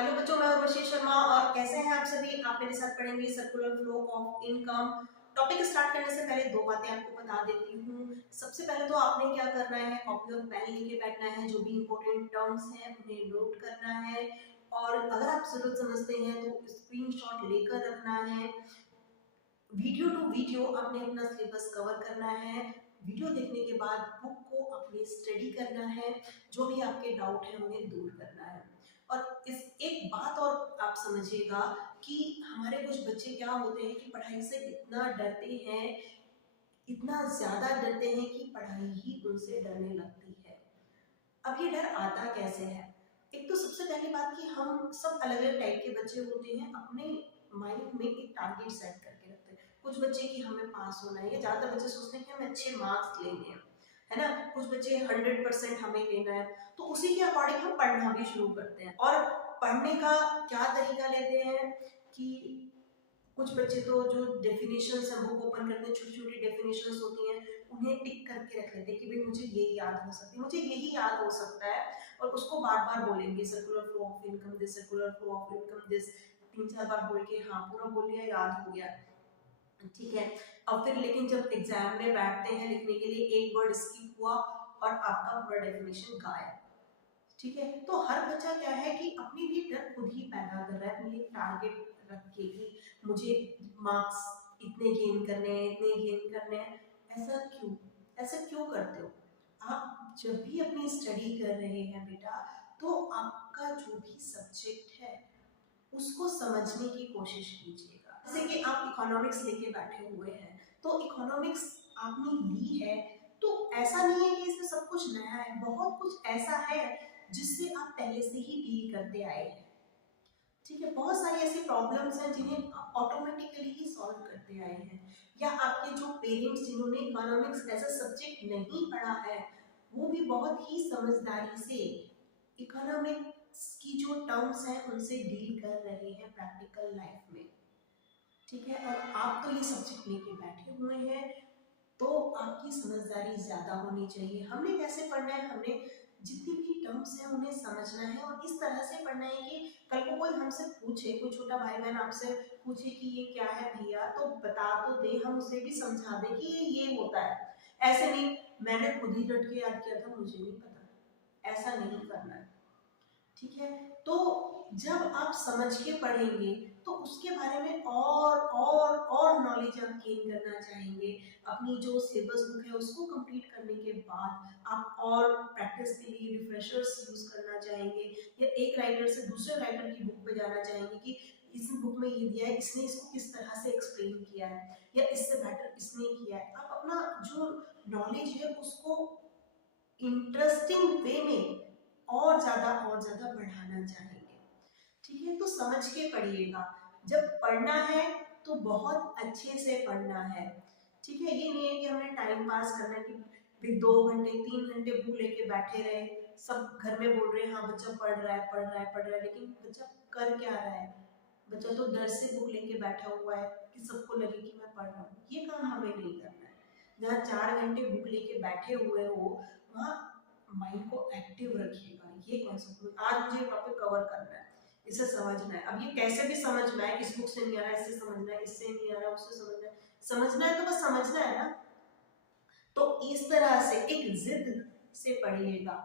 Hello बच्चों, मैं उर्वशी शर्मा और कैसे हैं आप सभी। आप मेरे साथ पढ़ेंगे circular flow of income. Topic start करने से पहले दो बातें आपको बता देती हूँ। सबसे पहले तो आपने क्या करना है, कॉपी और पेन लेके बैठना है, जो भी इंपॉर्टेंट टर्म्स हैं उन्हें नोट करना है और अगर आप जरूरत समझते हैं तो स्क्रीनशॉट लेकर रखना है। वीडियो टू वीडियो आपने अपना सिलेबस कवर करना है। वीडियो देखने के बाद बुक को अपनी स्टडी करना है, जो भी आपके डाउट है उन्हें दूर करना है। और इस एक बात और आप समझिएगा कि हमारे कुछ बच्चे क्या होते हैं कि पढ़ाई से इतना डरते हैं, इतना ज्यादा डरते हैं कि पढ़ाई ही उनसे डरने लगती है। अब ये डर आता कैसे है? एक तो सबसे पहली बात कि हम सब अलग अलग टाइप के बच्चे होते हैं, अपने माइंड में एक टारगेट सेट करके रखते हैं। कुछ बच्चे की हमें पास होना है, या ज्यादातर बच्चे सोचते हैं कि हमें अच्छे मार्क्स लेने हैं, है ना। कुछ बच्चे 100% हमें लेना है, तो उसी के अकॉर्डिंग हम पढ़ना भी शुरू करते हैं। और पढ़ने का क्या तरीका लेते हैं कि कुछ बच्चे तो जो डेफिनेशंस हैं बुक ओपन करते हैं, छोटी छोटी डेफिनेशंस होती हैं, उन्हें टिक करके रख लेते हैं कि भाई मुझे ये याद हो सकती है, मुझे यही याद हो सकता है, और उसको बार बार बोलेंगे circular flow of income this, circular flow of income this, 3-4 बार बोल के हाँ पूरा बोल लिया, याद हो गया, ठीक है। अब फिर लेकिन जब एग्जाम में बैठते हैं लिखने के लिए, एक वर्ड स्किप हुआ और आपका पूरा डेफिनेशन गायब, ठीक है। तो हर बच्चा क्या है कि अपनी भी डर खुद ही पैदा कर रहा है, अपने लिए टारगेट रख के कि मुझे मार्क्स इतने गेन करने हैं, इतने गेन करने हैं। ऐसा क्यों, ऐसा क्यों करते हो? आप जब भी अपनी स्टडी कर रहे हैं बेटा, तो आपका जो भी सब्जेक्ट है उसको समझने की कोशिश कीजिएगा। जैसे कि आप इकोनॉमिक्स लेके बैठे हुए हैं, तो इकोनॉमिक्स आपने ली है, तो ऐसा नहीं है कि इसमें सब कुछ नया है, बहुत कुछ ऐसा है जिससे आप पहले से ही डील करते आए हैं, ठीक है। बहुत सारी ऐसी प्रॉब्लम्स हैं जिन्हें आप ऑटोमेटिकली ही सॉल्व करते आए हैं, या आपके जो पेरेंट्स जिन्होंने इकोनॉमिक्स एज अ सब्जेक्ट नहीं पढ़ा है, वो भी बहुत ही समझदारी से इकोनॉमिक्स की जो टर्म्स हैं उनसे डील कर रहे हैं प्रैक्टिकल लाइफ में, ठीक है। और आप तो ये सब्जेक्ट लेके बैठे हुए हैं, तो आपकी समझदारी ज्यादा होनी चाहिए। हमने कैसे पढ़ना है, हमने जितनी भी टर्म्स हैं उन्हें समझना है और इस तरह से पढ़ना है कि कल को कोई हमसे पूछे, कोई छोटा भाई बहन आपसे पूछे कि ये क्या है भैया, तो बता तो दे, हम उसे भी समझा दे कि ये होता है। ऐसे नहीं मैंने खुद ही रट के याद किया था, मुझे नहीं पता, ऐसा नहीं करना है, ठीक है। तो जब आप समझ के पढ़ेंगे तो उसके बारे में और नॉलेज आप गेन करना चाहेंगे। अपनी जो सिलेबस बुक है उसको कंप्लीट करने के बाद आप और प्रैक्टिस के लिए रिफ्रेशर्स यूज करना चाहेंगे, या एक राइटर से दूसरे राइटर की बुक पे जाना चाहेंगे कि इस बुक में ये दिया है, इसने इसको किस तरह से एक्सप्लेन किया है, या इससे बेटर इसने किया है। आप अपना जो नॉलेज है उसको इंटरेस्टिंग वे में और ज्यादा बढ़ाना चाहेंगे, ठीक है। तो समझ के पढ़िएगा, जब पढ़ना है तो बहुत अच्छे से पढ़ना है, ठीक है। ये नहीं है कि हमने टाइम पास करना है कि भी 2 घंटे 3 घंटे बुक लेके बैठे रहे, सब घर में बोल रहे हैं हाँ बच्चा पढ़ रहा है पढ़ रहा है पढ़ रहा है, लेकिन बच्चा कर क्या रहा है? बच्चा तो डर से बुक लेके बैठा हुआ है कि सबको लगे कि मैं पढ़ रहा हूँ। ये काम हमें नहीं करना है। जहाँ 4 घंटे बुक लेके बैठे हुए हो, वहाँ माइंड को एक्टिव रखिएगा। ये कॉन्सेप्ट आज मुझे टॉपिक कवर करना है, इसे समझना है। अब ये कैसे भी समझ में आए, इस बुक से नहीं आ रहा है इससे समझना है, इससे नहीं आ रहा है उससे समझना है, समझना है तो बस समझना है ना। तो इस तरह से एक जिद से पढ़िएगा,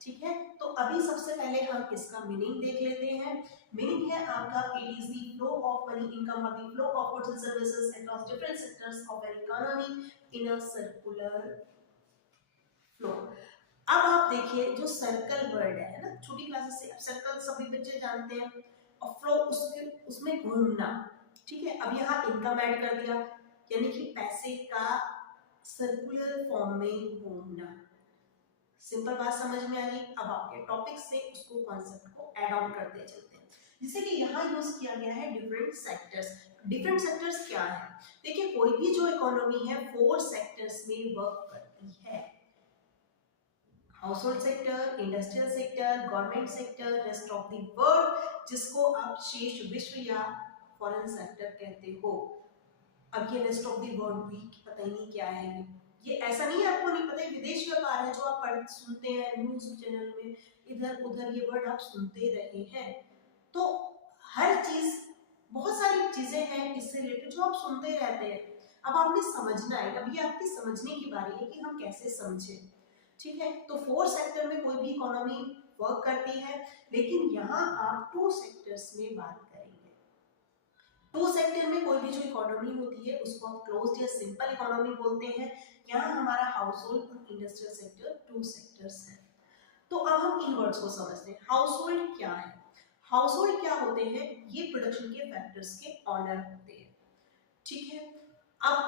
ठीक है। तो अभी सबसे पहले हम इसका मीनिंग देख लेते हैं। मीनिंग है आपका, it is the flow of money income और the flow of goods and services across different sectors of an economy in a circular flow. अब आप देखिए जो सर्कल वर्ड है ना, छोटी क्लासेस से सर्कल सभी बच्चे जानते हैं, और फ्लो उसके उसमें घूमना, ठीक है। अब यहाँ इनकम ऐड कर दिया, यानी कि पैसे का सर्कुलर फॉर्म में घूमना। सिंपल बात समझ में आ गई। अब आपके टॉपिक से उसको कॉन्सेप्ट को ऐड ऑन करते चलते हैं। जैसे कि यहाँ यूज किया गया है डिफरेंट सेक्टर्स। डिफरेंट सेक्टर्स क्या है? देखिए कोई भी जो इकोनॉमी है 4 सेक्टर्स में वर्क करती है, house hold sector, industrial sector, government sector, rest of the world, जिसको आप शेष विश्व या फॉरेन सेक्टर कहते हो। अब ये रेस्ट ऑफ द वर्ल्ड भी पता ही नहीं क्या है। ये ऐसा नहीं है आपको नहीं पता, विदेश व्यापार है जो आप पढ़ सुनते हैं न्यूज चैनल में, इधर उधर ये वर्ड आप सुनते रहे हैं। तो हर चीज, बहुत सारी चीजें हैं इससे रिलेटेड जो आप सुनते रहते हैं। अब आपने समझना है, अब ये आपकी समझने की बारी है कि हम कैसे समझें। ठीक है, तो 4 सेक्टर में कोई भी इकोनॉमी वर्क करती है, लेकिन यहाँ आप 2 सेक्टर्स में बात करेंगे। 2 सेक्टर में कोई भी जो इकोनॉमी होती है उसको आप क्लोज्ड या सिंपल इकोनॉमी बोलते हैं। यहाँ हमारा हाउस होल्ड और इंडस्ट्रियल सेक्टर 2 सेक्टर्स है। तो अब हम इन वर्ड्स को समझते हैं। हाउस होल्ड क्या है? हाउस होल्ड क्या होते हैं? ये प्रोडक्शन के फैक्टर्स के ऑनर होते हैं। ठीक है, अब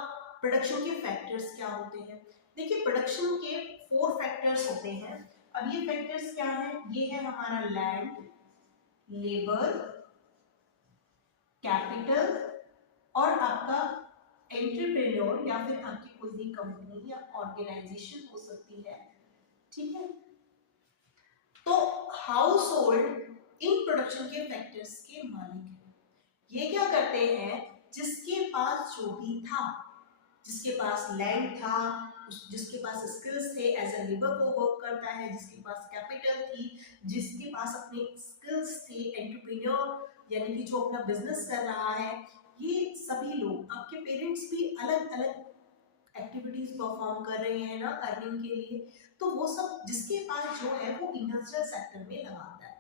प्रोडक्शन के फैक्टर्स क्या होते हैं? देखिए, प्रोडक्शन के 4 फैक्टर्स होते हैं। अब ये फैक्टर्स क्या है? ये है हमारा लैंड, लेबर, कैपिटल और आपका एंटरप्रेन्योर या फिर आपकी कोई भी कंपनी या ऑर्गेनाइजेशन हो सकती है। ठीक है, तो हाउस होल्ड इन प्रोडक्शन के फैक्टर्स के मालिक हैं। ये क्या करते हैं? जिसके पास जो भी था, जिसके पास लैंड था, जिसके पास स्किल्स थे, एज अ लेबर को वर्क करता है, जिसके पास कैपिटल थी, जिसके पास अपने स्किल्स थे, एंटरप्रेन्योर यानी कि जो अपना बिजनेस कर रहा है, ये सभी लोग, आपके पेरेंट्स भी अलग अलग एक्टिविटीज परफॉर्म कर रहे हैं ना अर्निंग के लिए, तो वो सब जिसके पास जो है वो इंडस्ट्रियल सेक्टर में लगाता है।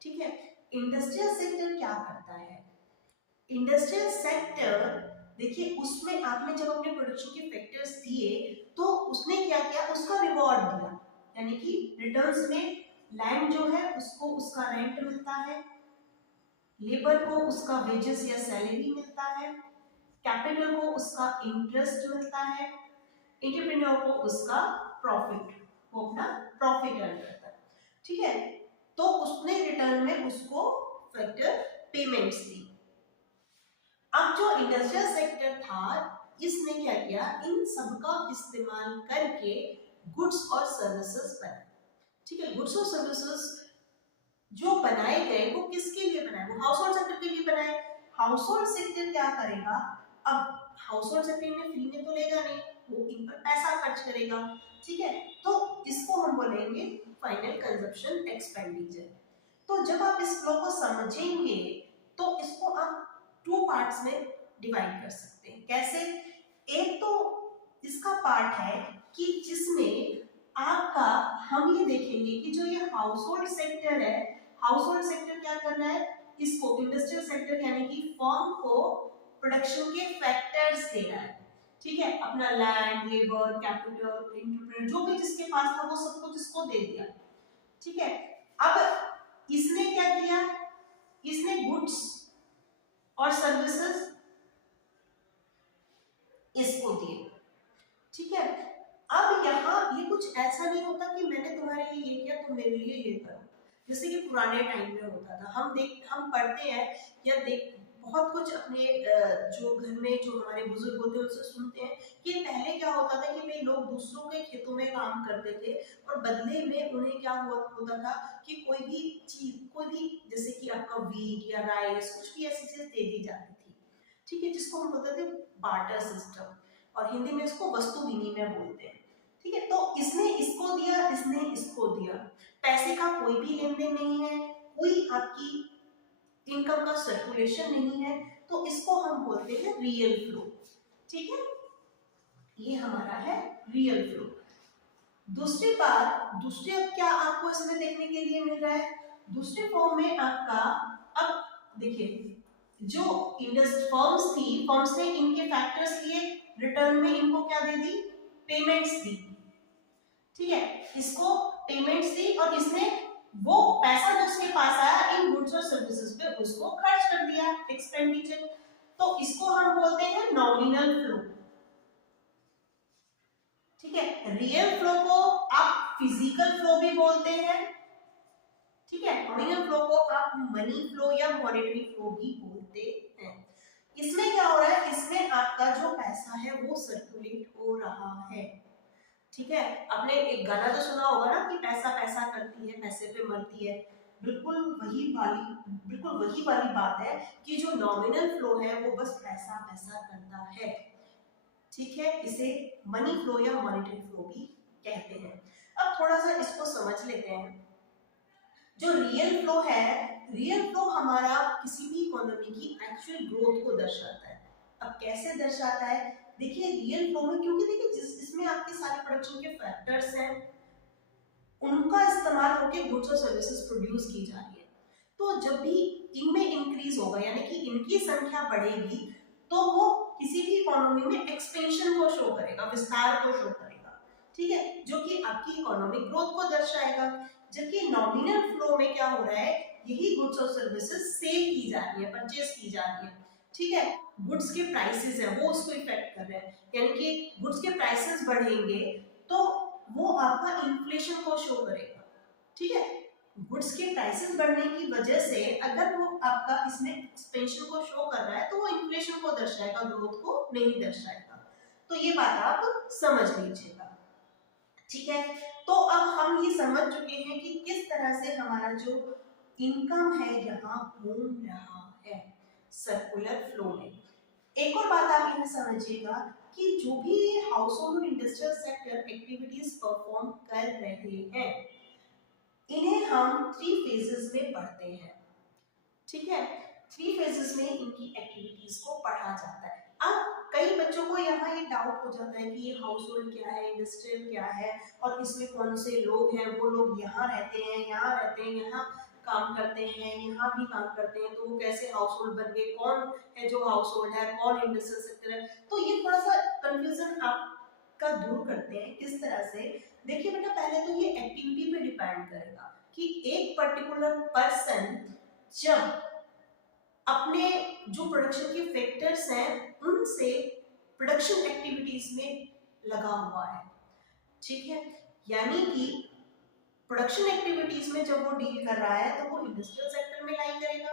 ठीक है, इंडस्ट्रियल सेक्टर क्या करता है? इंडस्ट्रियल सेक्टर, देखिए उसमें आपने जब अपने प्रोडक्शन के फैक्टर्स दिए तो उसने क्या किया? उसका रिवॉर्ड दिया, यानी कि रिटर्न्स में लैंड जो है उसको उसका रेंट मिलता है, लेबर को उसका वेजेस या सैलरी मिलता है, कैपिटल को उसका इंटरेस्ट मिलता है, एंटरप्रेन्योर को उसका प्रॉफिट, वो अपना प्रॉफिट अर्न करता है। ठीक है, तो उसने रिटर्न में उसको फैक्टर पेमेंट्स दी। अब जो इंडस्ट्रियल सेक्टर था, इसने क्या किया? इन सब का इस्तेमाल करके गुड्स और सर्विसेज बनाए। ठीक है, गुड्स और सर्विसेज जो बनाए गए वो किसके लिए बनाए? वो हाउस होल्ड सेक्टर के लिए बनाए। हाउस होल्ड सेक्टर क्या करेगा? अब हाउस होल्ड सेक्टर में फ्री में तो लेगा नहीं, वो इन पर पैसा खर्च करेगा। ठीक है, तो इसको हम बोलेंगे फाइनल कंजप्शन एक्सपेंडिचर। तो जब आप इस फ्लो को समझेंगे तो इसको आप 2 पार्ट्स में डिवाइड कर सकते हैं। कैसे? एक तो इसका पार्ट है कि जिसमें आपका, हम ये देखेंगे कि जो ये हाउस होल्ड सेक्टर है, हाउस होल्ड सेक्टर क्या कर रहा है? इसको इंडस्ट्रियल सेक्टर यानी कि फर्म को प्रोडक्शन के फैक्टर्स दे रहा है। ठीक है, अपना लैंड, लेबर, कैपिटल, एंटरप्रेन्योर जो भी जिसके पास था वो सब कुछ इसको दे दिया। ठीक है, अब इसने क्या किया? इसने गुड्स और सर्विसेज इसको दिए। ठीक है, अब यहाँ ये कुछ ऐसा नहीं होता कि मैंने तुम्हारे लिए ये किया तुम मेरे लिए ये करो, जैसे कि पुराने टाइम में होता था। हम पढ़ते हैं या देख बहुत कुछ अपने जो घर में जो हमारे बुजुर्ग होते हैं उनसे सुनते हैं कि पहले क्या होता था कि भाई लोग दूसरों के खेतों में काम करते थे और बदले में उन्हें क्या होता था कि कोई भी चीज, कोई भी जैसे कि आपका वीट या राइस, कुछ भी ऐसी चीज दे दी जाती थी। ठीक है, जिसको हम बोलते थे बार्टर सिस्टम, और हिंदी में इसको वस्तु विनिमय बोलते हैं। ठीक है, तो इसने इसको दिया, इसने इसको दिया, पैसे का कोई भी लेन देन नहीं है, कोई आपकी इनकम का सर्कुलेशन नहीं है, तो इसको हम बोलते हैं रियल फ्लो। ठीक है, ये हमारा है रियल फ्लो। दूसरी बात, दूसरे अब क्या आपको इसमें देखने के लिए मिल रहा है? दूसरे फॉर्म में आपका, अब देखिए जो इंडस्ट्री फर्म्स थी, फर्म्स ने इनके फैक्टर्स लिए, रिटर्न में इनको क्या दे दी? पेमेंट्स दी। ठीक है, इसको पेमेंट्स दी और इसने वो पैसा जो उसके पास आया इन गुड्स और सर्विसेज पे उसको खर्च कर दिया, एक्सपेंडिचर। तो इसको हम बोलते हैं नॉमिनल फ्लो। ठीक है, रियल फ्लो को आप फिजिकल फ्लो भी बोलते हैं। ठीक है, नॉमिनल फ्लो को आप मनी फ्लो या मॉनेटरी फ्लो भी बोलते हैं। इसमें क्या हो रहा है? इसमें आपका जो पैसा है वो सर्कुलेट हो रहा है। ठीक है, आपने एक गाना तो सुना होगा ना कि पैसा पैसा करती है, पैसे पे मरती है। बिल्कुल वही वाली बात है कि जो नॉमिनल फ्लो है वो बस पैसा पैसा करता है। ठीक है, इसे मनी फ्लो या मॉनेटरी फ्लो भी कहते हैं। अब थोड़ा सा इसको समझ लेते हैं। जो रियल फ्लो है, रियल फ्लो हमारा किसी भी इकोनॉमी की एक्चुअल ग्रोथ को दर्शाता है। अब कैसे दर्शाता है, देखिए रियल फ्लो में, क्योंकि देखिए जिसमें आपके सारे प्रोडक्शन के फैक्टर्स हैं उनका इस्तेमाल होकर गुड्स और सर्विसेज प्रोड्यूस की जा रही है, तो जब भी इनमें इंक्रीज होगा यानी कि इनकी संख्या बढ़ेगी तो वो किसी भी इकोनॉमी में एक्सपेंशन को शो करेगा, विस्तार को शो करेगा, ठीक है, जो कि आपकी इकोनॉमिक ग्रोथ को दर्शाएगा। जबकि नॉमिनल फ्लो में क्या हो रहा है, यही गुड्स और सर्विसेज सेल की जा रही है, परचेज की जा रही है, ठीक है, गुड्स के प्राइसेस है वो उसको इफेक्ट कर रहे हैं, यानी कि गुड्स के प्राइसेस बढ़ेंगे तो वो आपका इन्फ्लेशन को शो करेगा, ठीक है, गुड्स के प्राइसेस बढ़ने की वजह से अगर वो आपका इसमें एक्सपेंशन को शो कर रहा है तो वो इन्फ्लेशन को दर्शाएगा, ग्रोथ को नहीं दर्शाएगा। तो ये बात आप समझ लीजिएगा, ठीक है। तो अब हम ये समझ चुके हैं कि किस तरह से हमारा जो इनकम है यहाँ घूम रहा है सर्कुलर फ्लो में। एक और बात आप यहाँ समझिएगा कि जो भी हाउस होल्ड और इंडस्ट्रियल सेक्टर एक्टिविटीज परफॉर्म कर रहे हैं इन्हें हम 3 फेजेस में पढ़ते हैं, ठीक है, 3 फेजेस में इनकी एक्टिविटीज को पढ़ा जाता है। अब कई बच्चों को यहाँ ये डाउट हो जाता है कि ये हाउस होल्ड क्या है, इंडस्ट्रियल क्या है और इसमें कौन से लोग हैं, वो लोग यहाँ रहते हैं, यहाँ रहते हैं, यहाँ काम करते हैं, यहाँ भी काम करते हैं, तो वो कैसे हाउस होल्ड बन गए, कौन है जो हाउस होल्ड है, कौन इंडस्ट्रियल सेक्टर है। तो ये थोड़ा सा कंफ्यूजन आपका दूर करते हैं किस तरह से। देखिए बेटा, पहले तो ये एक्टिविटी पे डिपेंड करेगा कि एक पर्टिकुलर पर्सन जब अपने जो प्रोडक्शन के फैक्टर्स हैं उनसे प्रोडक्शन एक्टिविटीज में लगा हुआ है, ठीक है, यानी कि प्रोडक्शन एक्टिविटीज में जब वो डील कर रहा है तो वो इंडस्ट्रियल सेक्टर में लाई करेगा,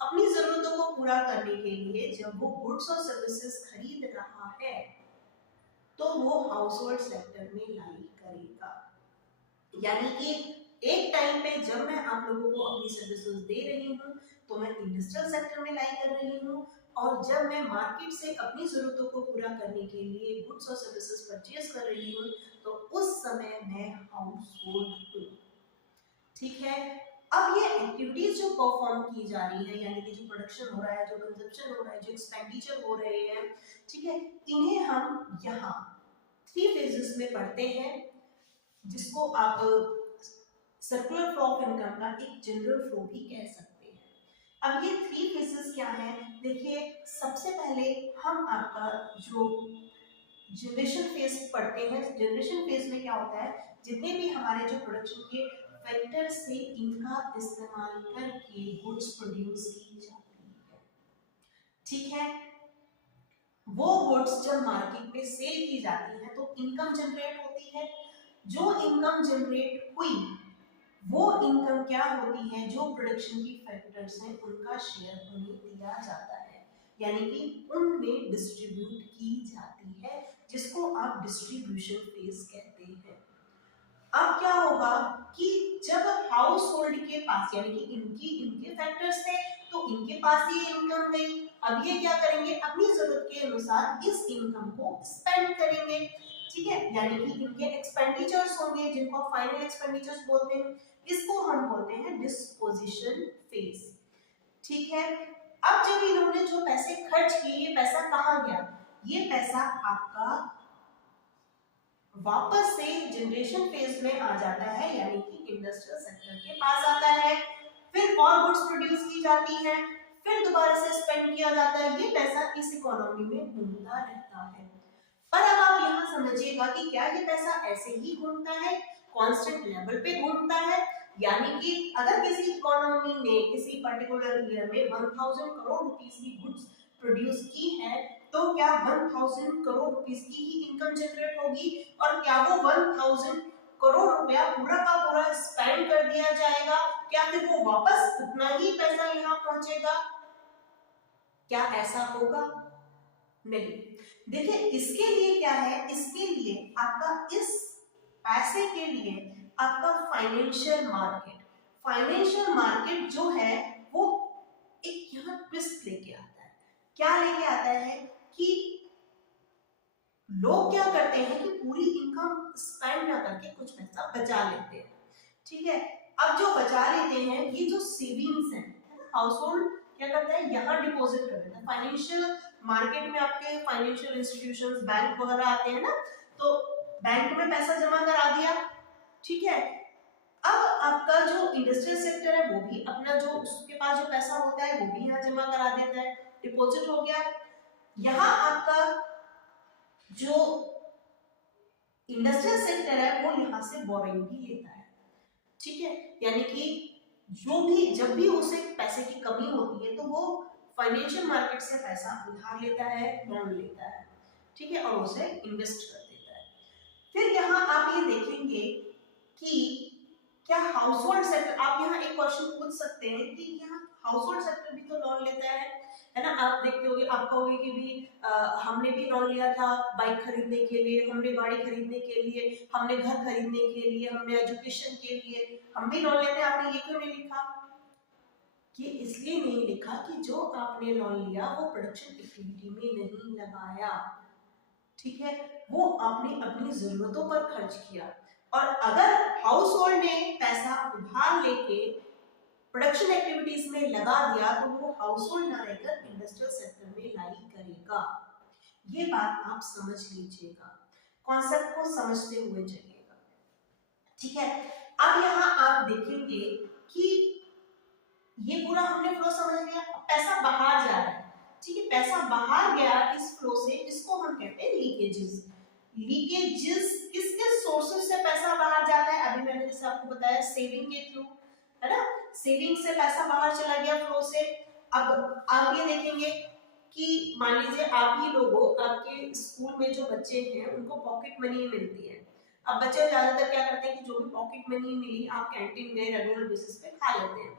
अपनी जरूरतों को पूरा करने के लिए जब वो गुड्स और सर्विसेज खरीद रहा है तो वो हाउस होल्ड सेक्टर में लाई करेगा। यानी कि एक टाइम पे जब मैं आप लोगों को अपनी सर्विसेज दे रही हूँ तो मैं इंडस्ट्रियल सेक्टर में लाई कर रही हूँ, और जब मैं मार्केट से अपनी जरूरतों को पूरा करने के लिए गुड्स और सर्विसेज परचेज कर रही हूँ तो उस समय मैं हाउस होल्ड हूँ, ठीक है। अब ये एक्टिविटीज जो परफॉर्म की जा रही है यानी कि जो प्रोडक्शन हो रहा है, जो कंजप्शन हो रहा है, जो एक्सपेंडिचर हो रहे हैं, ठीक है, इन्हें हम यहाँ 3 फेजेस में पढ़ते हैं, जिसको आप सर्कुलर फ्लो ऑफ इनकम का एक जनरल फ्लो भी कह सकते हैं। अब ये 3 फेजेस क्या है, देखिए सबसे पहले हम आपका जो जनरेशन फेज पढ़ते हैं, जनरेशन फेज में क्या होता है, जितने भी हमारे जो प्रोडक्शन के फैक्टर से इनका इस्तेमाल करके गुड्स प्रोड्यूस की जाती है, ठीक है, वो गुड्स जब मार्केट में सेल की जाती है तो इनकम जनरेट होती है, जो इनकम जनरेट हुई वो इनकम क्या होती है, जो प्रोडक्शन की फैक्टर्स हैं उनका शेयर उन्हें दिया जाता है, यानी कि उनमें डिस्ट्रीब्यूट की जाती है, जिसको आप डिस्ट्रीब्यूशन फेज कहते हैं। अब क्या होगा कि जब हाउस होल्ड के पास यानी कि इनके फैक्टर्स थे तो इनके पास ये इनकम गई, अब ये क्या करेंगे, अपनी जरूरत के अनुसार इस इनकम को स्पेंड करेंगे, ठीक है, यानी कि इनके एक्सपेंडिचर्स होंगे जिनको फाइनल एक्सपेंडिचर्स बोलते हैं, इसको हम बोलते हैं डिस्पोजिशन फेज, ठीक है। अब जब इन्होंने जो पैसे खर्च किए, ये पैसा कहाँ गया, ये पैसा आपका वापस से जनरेशन फेज में आ जाता है, यानी कि इंडस्ट्रियल सेक्टर के पास आता है, फिर और गुड्स प्रोड्यूस की जाती हैं, फिर दोबारा से स्पेंड किया जाता है, ये पैसा इस इकोनॉमी में घूमता रहता है। पर अब आप यहाँ समझिएगा कि क्या ये पैसा ऐसे ही घूमता है, कांस्टेंट लेवल पे घूमता है, यानी कि अगर किसी इकोनॉमी ने किसी पर्टिकुलर ईयर में 1000 करोड़ रुपीस की गुड्स प्रोड्यूस की है तो क्या 1000 करोड़ रुपीस की ही इनकम जनरेट होगी, और क्या वो 1000 करोड़ रुपया पूरा का पूरा स्पेंड कर दिया जाएगा, क्या फिर वो वापस उतना ही पैसा यहाँ पहुंचेगा, क्या ऐसा होगा, नहीं। देखिए इसके लिए क्या है, इसके लिए आपका इस पैसे के लिए आपका फाइनेंशियल मार्केट जो है वो एक यहाँ ट्विस्ट लेके आता है। क्या लेके आता है कि लोग क्या करते हैं कि पूरी इनकम स्पेंड ना करके कुछ पैसा बचा लेते हैं, ठीक है, अब जो बचा लेते हैं ये जो सेविंग्स है, हाउस होल्ड क्या करता है, यहाँ डिपॉजिट कर देता है। फाइनेंशियल मार्केट में आपके फाइनेंशियल इंस्टीट्यूशंस बैंक वगैरह आते हैं ना, तो बैंक में पैसा जमा करा दिया, ठीक है। अब आपका जो इंडस्ट्रियल सेक्टर है वो भी अपना जो उसके पास जो पैसा होता है वो भी यहाँ जमा करा देता है, डिपॉजिट हो गया। यहाँ आपका जो इंडस्ट्रियल सेक्टर है वो यहाँ से बोरिंग भी लेता है, ठीक है। यानी कि जो भी जब भी उसे पैसे की कमी होती है तो वो फाइनेंशियल मार्केट से पैसा उधार लेता है, लोन लेता है, ठीक है, और उसे इन्वेस्ट कर देता है। फिर यहाँ आप ये देखेंगे कि क्या हाउस होल्ड सेक्टर, आप यहाँ एक क्वेश्चन पूछ सकते हैं कि यहाँ हाउस होल्ड सेक्टर भी तो लोन लेता है ना। आप देखते होंगे, आप कहोगे कि भी हमने भी लोन लिया था बाइक खरीदने के लिए, हमने गाड़ी खरीदने के लिए, हमने घर खरीदने के लिए, हमने एजुकेशन के लिए हम भी लोन लेते हैं, आपने ये क्यों नहीं लिखा? ये इसलिए नहीं लिखा कि जो आपने लोन लिया वो प्रोडक्शन एक्टिविटी में नहीं लगाया, ठीक है, वो आपने अपनी जरूरतों पर खर्च किया। और अगर हाउस होल्ड ने पैसा उधार लेके प्रोडक्शन एक्टिविटीज में लगा दिया तो वो हाउस होल्ड ना रहकर इंडस्ट्रियल सेक्टर में लाई करेगा। ये बात आप समझ लीजिएगा, कॉन्सेप्ट को समझते हुए चलिएगा, ठीक है। अब यहाँ आप देखेंगे कि ये पूरा हमने फ्लो समझ लिया। पैसा बाहर जा रहा है, ठीक है, पैसा बाहर गया इस फ्लो से, इसको हम कहते हैं लीकेजेस। लीकेजेस किसके सोर्सेस से पैसा बाहर जाता है, अभी मैंने जैसे आपको बताया सेविंग के थ्रू, है ना, सेविंग से पैसा बाहर चला गया फ्लो से। अब आप ये देखेंगे कि मान लीजिए आप ही लोगों, आपके स्कूल में जो बच्चे हैं उनको पॉकेट मनी मिलती है। अब बच्चे ज्यादातर क्या करते हैं कि जो भी पॉकेट मनी मिली आप कैंटीन गए रेगुलर बेसिस पे खा लेते हैं,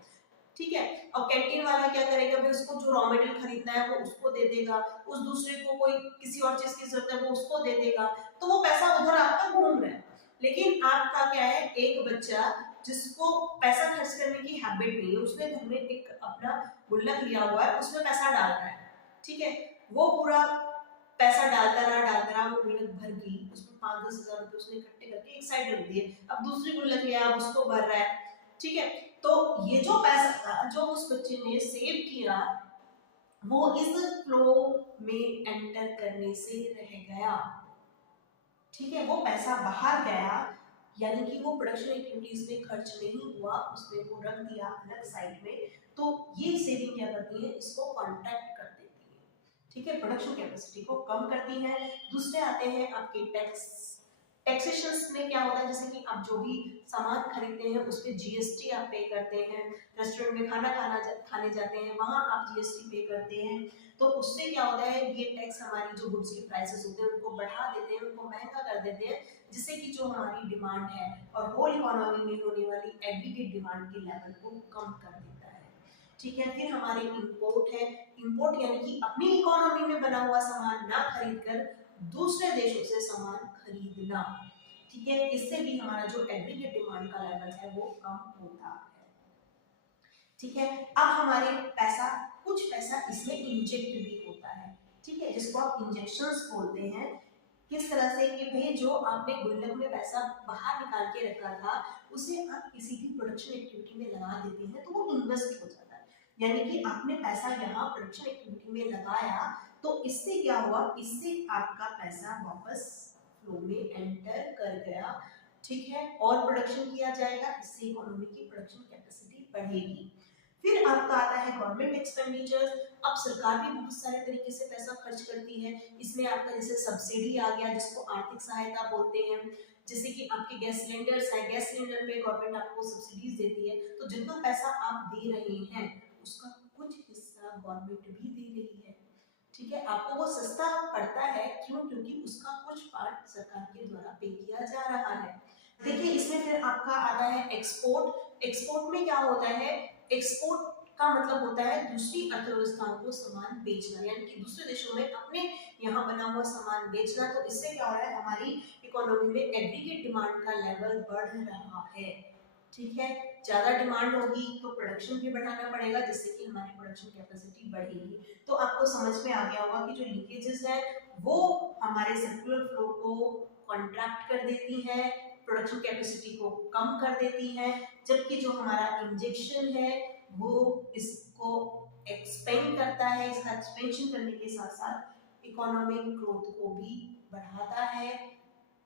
ठीक है। और कैंटीन वाला क्या करेगा, भाई उसको जो रॉ मटेरियल खरीदना है वो उसको दे देगा, उस दूसरे को कोई किसी और चीज की जरूरत है वो उसको दे देगा, तो वो पैसा उधर आपका घूम रहा है। लेकिन आपका क्या है, एक बच्चा जिसको पैसा खर्च करने की हैबिट नहीं है, उसने घर में एक अपना गुल्लक लिया हुआ है, उसमें पैसा डाल रहा है, ठीक है, वो पूरा पैसा डालता रहा, वो गुल्लक भर गई, उसमें 5-10 हजार रुपए उसने इकट्ठे करके एक साइड रख दिए, अब दूसरी गुल्लक लिया, अब उसको भर रहा है, ठीक है। तो ये जो पैसा था जो उस बच्चे ने सेव किया वो इस फ्लो में एंटर करने से रह गया, ठीक है, वो पैसा बाहर गया, यानी कि वो प्रोडक्शन एक्टिविटीज में खर्च नहीं हुआ, उसने वो रख दिया अलग साइड में। तो ये सेविंग क्या करती है, इसको कॉन्ट्रैक्ट कर देती है, ठीक है, प्रोडक्शन कैपेसिटी को कम करती है। दूसरे आते हैं आपके टैक्स। टैक्सेशंस में क्या होता है, जैसे कि आप जो भी सामान खरीदते हैं उस पे जीएसटी आप पे करते हैं, रेस्टोरेंट में खाने जाते हैं वहां आप जीएसटी पे करते हैं, तो उससे क्या होता है, ये टैक्स हमारी जो गुड्स के प्राइसेस होते हैं उनको बढ़ा देते हैं, उनको महंगा कर देते हैं, जिससे कि जो हमारी डिमांड है और होल इकोनॉमी में होने वाली एग्रीगेट डिमांड के लेवल को कम कर देता है, ठीक है। फिर हमारे इंपोर्ट है, इंपोर्ट यानी कि अपनी इकोनॉमी में बना हुआ सामान ना खरीद कर दूसरे देशों से सामान खरीदना, ठीक है, इससे भी हमारा जो एग्रीगेट डिमांड का लेवल है वो कम होता है, ठीक है। अब हमारे पैसा, कुछ पैसा इसमें इंजेक्ट भी होता है, ठीक है, जिसको आप इंजेक्शंस बोलते हैं। किस तरह से कि भाई जो आपने गुल्लक में पैसा बाहर निकाल के रखा था उसे आप किसी भी प्रोडक्शन एक्टिविटी में लगा देते हैं तो वो इन्वेस्ट हो जाता है, यानी कि आपने पैसा यहाँ प्रोडक्शन एक्टिविटी में लगाया तो इससे क्या हुआ, इससे आपका पैसा वापस फ्लो में एंटर कर गया, ठीक है, और प्रोडक्शन किया जाएगा, इससे इकोनॉमी की प्रोडक्शन कैपेसिटी बढ़ेगी। फिर आपका आता है गवर्नमेंट एक्सपेंडिचर। अब सरकार भी बहुत सारे तरीके से पैसा खर्च करती है, इसमें आपका जैसे सब्सिडी आ गया जिसको आर्थिक सहायता बोलते हैं, जैसे कि आपके गैस सिलेंडर्स है, गैस सिलेंडर पे गवर्नमेंट आपको सब्सिडीज देती है, तो जितना पैसा आप दे रहे हैं उसका कुछ हिस्सा गवर्नमेंट भी दे रही है, ठीक है, आपको वो सस्ता पड़ता है, क्यों, क्योंकि उसका कुछ पार्ट सरकार के द्वारा पे किया जा रहा है। देखिए इसमें फिर आपका आता है एक्सपोर्ट। एक्सपोर्ट में क्या होता है, एक्सपोर्ट का मतलब होता है दूसरी अर्थव्यवस्थाओं को सामान बेचना, यानी कि दूसरे देशों में अपने यहाँ बना हुआ सामान बेचना, तो इससे क्या हो रहा है, हमारी इकोनॉमी में एग्रीगेट डिमांड का लेवल बढ़ रहा है, ठीक है, ज्यादा डिमांड होगी तो प्रोडक्शन भी बढ़ाना पड़ेगा जिससे कि हमारी प्रोडक्शन कैपेसिटी बढ़ेगी। तो आपको समझ में आ गया होगा कि जो लीकेजेस है वो हमारे सर्कुलर फ्लो को कॉन्ट्रैक्ट कर देती है, प्रोडक्शन कैपेसिटी को कम कर देती है, जबकि जो हमारा इंजेक्शन है वो इसको एक्सपेंड करता है। इसका एक्सपेंशन करने के साथ साथ इकोनॉमिक ग्रोथ को भी बढ़ाता है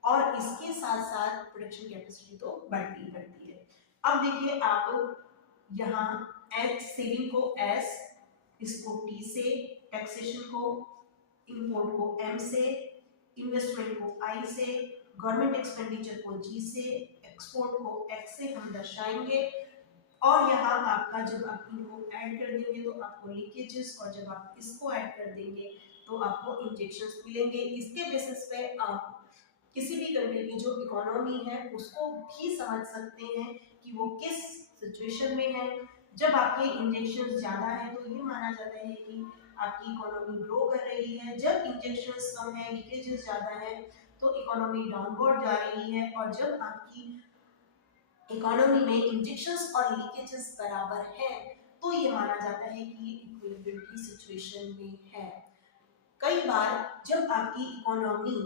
और इसके साथ साथ प्रोडक्शन कैपेसिटी तो बढ़ती बढ़ती है। अब देखिए आप यहाँ एच सेविंग को एस, इसको टी से, टैक्सेशन को, इंपोर्ट को एम से, इन्वेस्टमेंट को आई से, गवर्नमेंट एक्सपेंडिचर को जी से, एक्सपोर्ट को एक्स से हम दर्शाएंगे। और यहाँ आपका जब आप इनको ऐड कर देंगे तो आपको लीकेजेस, और जब आप इसको ऐड कर देंगे तो आपको इंजेक्शंस मिलेंगे। इसके बेसिस पे आप किसी भी कंट्री की जो इकोनॉमी है उसको भी समझ सकते हैं कि वो किस सिचुएशन में है। जब आपके इंजेक्शन ज़्यादा है तो ये माना जाता है कि आपकी इकोनॉमी ग्रो कर रही है। जब इंजेक्शन कम है, लीकेजेस ज़्यादा है, तो इकोनॉमी डाउनवर्ड जा रही है। और जब आपकी इकोनॉमी में इंजेक्शंस और लीकेजेस बराबर है तो ये माना जाता है कि ये इक्विलिब्रियम की सिचुएशन में है। कई बार जब आपकी इकोनॉमी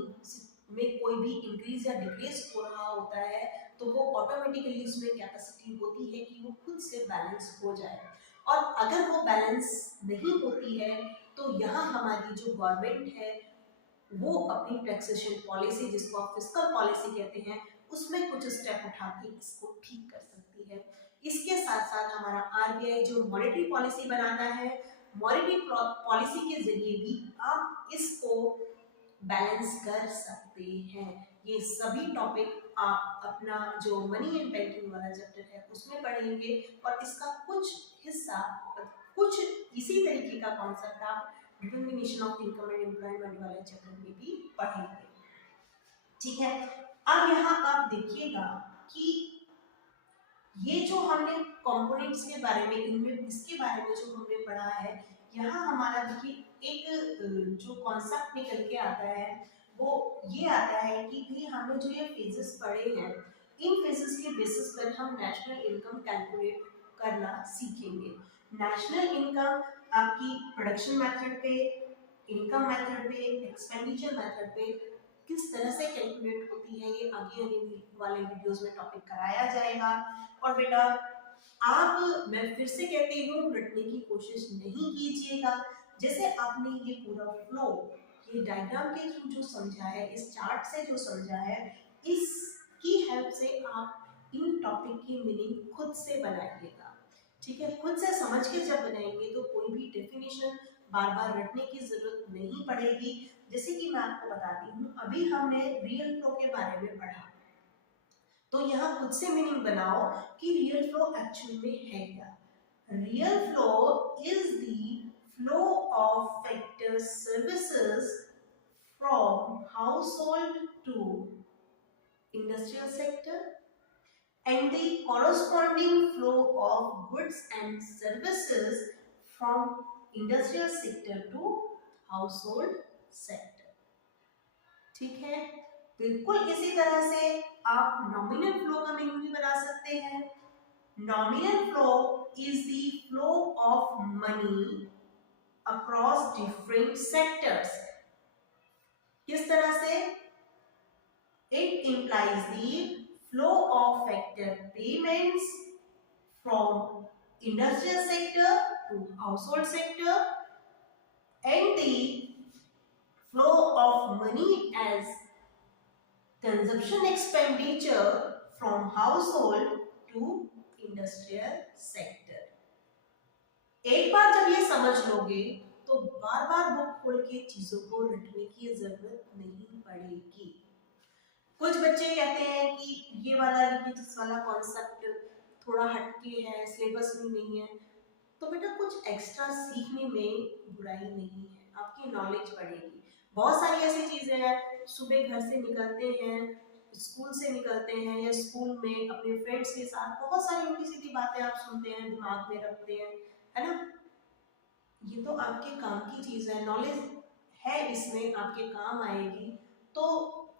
में कोई भी इंक्रीज या डिक्रीज हो रहा होता है तो वो ऑटोमेटिकली उसमें कैपेसिटी होती है कि वो खुद से बैलेंस हो जाए। और अगर वो बैलेंस नहीं होती है तो यहाँ हमारी जो गवर्नमेंट है वो अपनी टैक्सेशन पॉलिसी, जिसको आप फिस्कल पॉलिसी कहते हैं, उसमें कुछ स्टेप उठा के इसको ठीक कर सकती है। इसके साथ साथ हमारा आरबीआई जो मॉनेटरी पॉलिसी बनाता है, मॉनेटरी पॉलिसी के जरिए भी आप इसको बैलेंस कर सकते हैं। ये सभी टॉपिक आप अपना जो मनी एंड बैंकिंग वाला चैप्टर है उसमें पढ़ेंगे और इसका कुछ हिस्सा, कुछ इसी तरीके का कॉन्सेप्ट आप determination of income and employment वाले चैप्टर में भी पढ़ेंगे। ठीक है, अब यहाँ आप देखिएगा कि ये जो हमने कंपोनेंट्स के बारे में, इनमें इसके बारे में जो हमने पढ़ा है, यहाँ हमारा देखिए एक जो कॉन्सेप्ट निकल के आता है वो ये आता है कि भाई हमने जो ये फेजेस पढ़े हैं, इन फेजेस के बेसिस पर हम नेशनल इनकम कैलकुलेट करना सीखेंगे। नेशनल इनकम आपकी प्रोडक्शन मेथड पे, इनकम मेथड पे, एक्सपेंडिचर मेथड पे किस तरह से कैलकुलेट होती है, ये आगे आने वाले वीडियोस में टॉपिक कराया जाएगा। और बेटा आप, मैं फिर से कहती हूँ, रटने की कोशिश नहीं कीजिएगा। जैसे आपने ये पूरा फ्लो ये डायग्राम के थ्रू जो समझा है, इस चार्ट से जो समझा है, इसकी हेल्प से आप इन टॉपिक की मीनिंग खुद से बनाइएगा। ठीक है, खुद से समझ के जब बनाएंगे तो कोई भी डेफिनेशन बार बार रटने की जरूरत नहीं पड़ेगी। जैसे कि मैं आपको बताती हूँ, अभी हमने रियल फ्लो के बारे में पढ़ा, तो यहाँ खुद से मीनिंग बनाओ कि रियल फ्लो एक्चुअल में है क्या। Real flow is the flow of factor services from household to industrial sector and the corresponding flow of goods and services from industrial sector to household sector। ठीक है, बिल्कुल इसी तरह से आप नॉमिनल फ्लो का मीनिंग भी बना सकते हैं। Nominal flow is the flow of money across different sectors. किस तरह से? It implies the flow of factor payments from industrial sector to household sector and the flow of money as consumption expenditure from household to industrial sector। एक बार जब ये समझ लोगे तो बार बार book खोल के चीजों को रटने की जरूरत नहीं पड़ेगी। कुछ बच्चे कहते हैं कि ये वाला लीकेजेस वाला कॉन्सेप्ट थोड़ा हटके है, सिलेबस में नहीं है, तो बेटा कुछ एक्स्ट्रा सीखने में बुराई नहीं है, आपकी नॉलेज बढ़ेगी। बहुत सारी ऐसी चीजें हैं, सुबह घर से निकलते हैं, स्कूल से निकलते हैं या स्कूल में अपने फ्रेंड्स के साथ बहुत सारी उल्टी सीधी बातें आप सुनते हैं, दिमाग में रखते हैं, है ना। ये तो आपके काम की चीज है, नॉलेज है, इसमें आपके काम आएगी। तो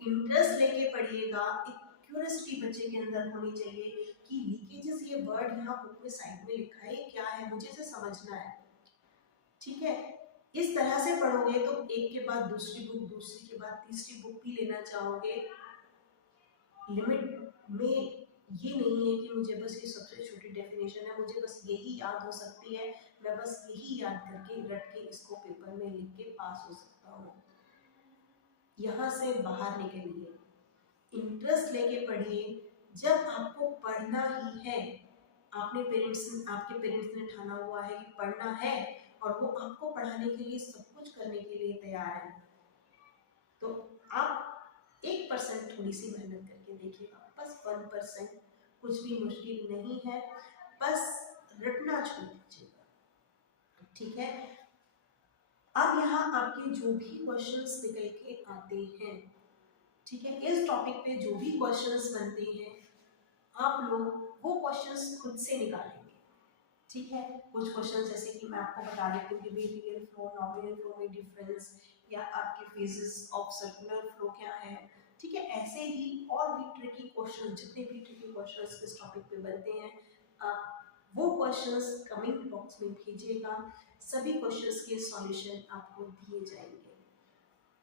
इंटरेस्ट लेके पढ़िएगा, एक क्यूरियोसिटी बच्चे के अंदर होनी चाहिए कि लीकेजेस ये वर्ड यहाँ बुक में साइड में लिखा है क्या है, मुझे इसे समझना है। ठीक है, इस तरह से पढ़ोगे तो एक के बाद दूसरी बुक, दूसरी के बाद तीसरी बुक भी लेना चाहोगे लिमिट में ये नहीं है कि मुझे बस ये सबसे छोटी डेफिनेशन है, मुझे बस यही याद हो सकती है, मैं बस यही याद करके रट के इसको पेपर में लिख के पास हो सकता हूँ। यहाँ से बाहर निकलिए, इंटरेस्ट लेके पढ़िए। जब आपको पढ़ना ही है, आपके पेरेंट्स ने ठाना हुआ है कि पढ़ना है और वो आपको पढ़ाने के लिए सब कुछ करने के लिए तैयार है, तो आप 1% थोड़ी सी मेहनत करके देखिएगा, बस 1%, कुछ भी मुश्किल नहीं है, बस रटना छोड़ दीजिएगा, ठीक है। अब यहाँ आपके जो भी क्वेश्चंस निकल के आते हैं, ठीक है, इस टॉपिक पे जो भी क्वेश्चंस बनते हैं, आप लोग वो क्वेश्चंस खुद से निकालेंगे, ठीक है। कुछ क्वेश्चन जैसे कि मैं आपको बता देती हूँ कि रियल फ्लो, नॉमिनल फ्लो में डिफरेंस, या आपके फेजेस ऑफ सर्कुलर फ्लो क्या है, ठीक है। ऐसे ही और भी ट्रिकी क्वेश्चन, जितने भी ट्रिकी क्वेश्चंस इस टॉपिक पे बनते हैं, आप वो क्वेश्चंस कमेंट बॉक्स में भेजिएगा, सभी क्वेश्चंस के सॉल्यूशन आपको दिए जाएंगे।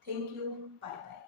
Thank you, bye bye.